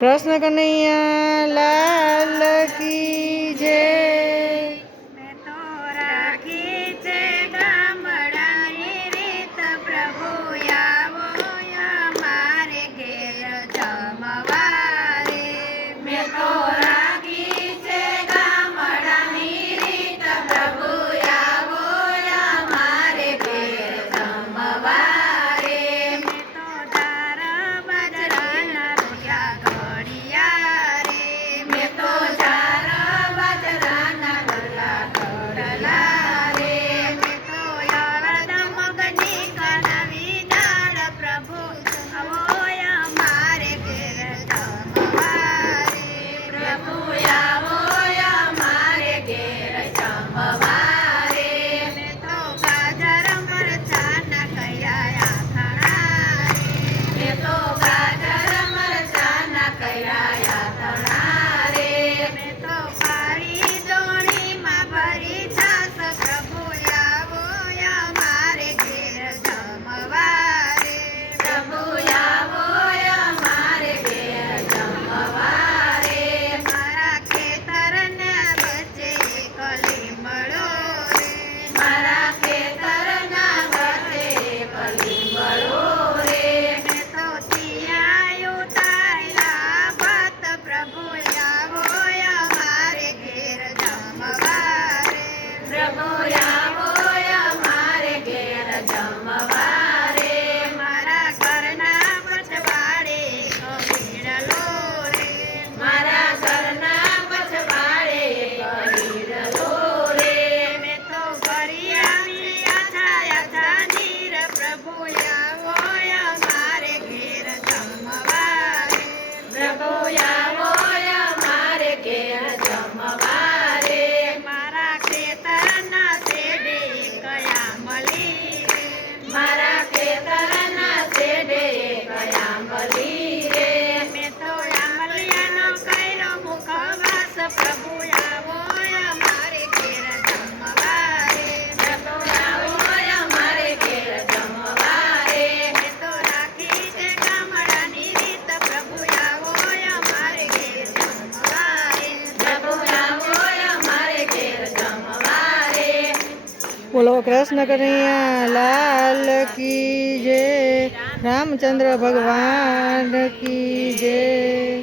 कृष्ण कन्हैया लाल की जय। मैं तो राखी छे गामडानी रीत प्रभु आवो मारे घेर जमवारे। मैं तो राखी छे गामडानी रीत प्रभु आवो मारे घेर जमवारे। मैं तो दार बाજરાના રોટલા ઘડિયા રે। मैं तो दार बाજરાના રોટલા ઘડલા રે। मैं तो અડદ મગની કણવી દાળ પ્રભુ आवो मारे घेर जमवारे। प्रभु आवो मारे घेर जमवारे। मैं तो गाजर मरचाना कयाया थणा रे। मैं तो गाजर मरचाना कयाया थणा रे। मैं तो काળી દોણીમાં ભરી છાશ પ્રભુ आवो मारे घेर जमवारे। प्रभु आवो मारे घेर जमवारे। मारा खेतरने वच्चे एक લીમડો રે। मारा खेतरना वच्चे एक લીમડો रे। मैं तो तियायो तायला भत प्रभु आवो मारे घेर जमवारे। प्रभु आवो मारे घेर जमवारे। मारा घरना पछवाड़े कबीरलो रे। मारा घरना पछवाड़े कबीरलो रे। मैं तो गरियावी आछा नीर प्रभु आवो मारे घेर जमवारे। प्रभु आवो मारे घेर जमवारे। मारा खेतरना सेडे कया मली रे। मारा खेतरना सेडे कया मली रे। मैं तो आमलियानो कर्यो मुखवास प्रभु आवो मारे घेर जमवारे। प्रभु आवो मारे घेर जमवारे। मैं तो राखी छे गामडानी रीत प्रभु आवो मारे घेर जमवारे। प्रभु आवो मारे घेर जमवारे। बोलो कृष्ण कन्हैया लाल की जय। रामचंद्र भगवान की जय।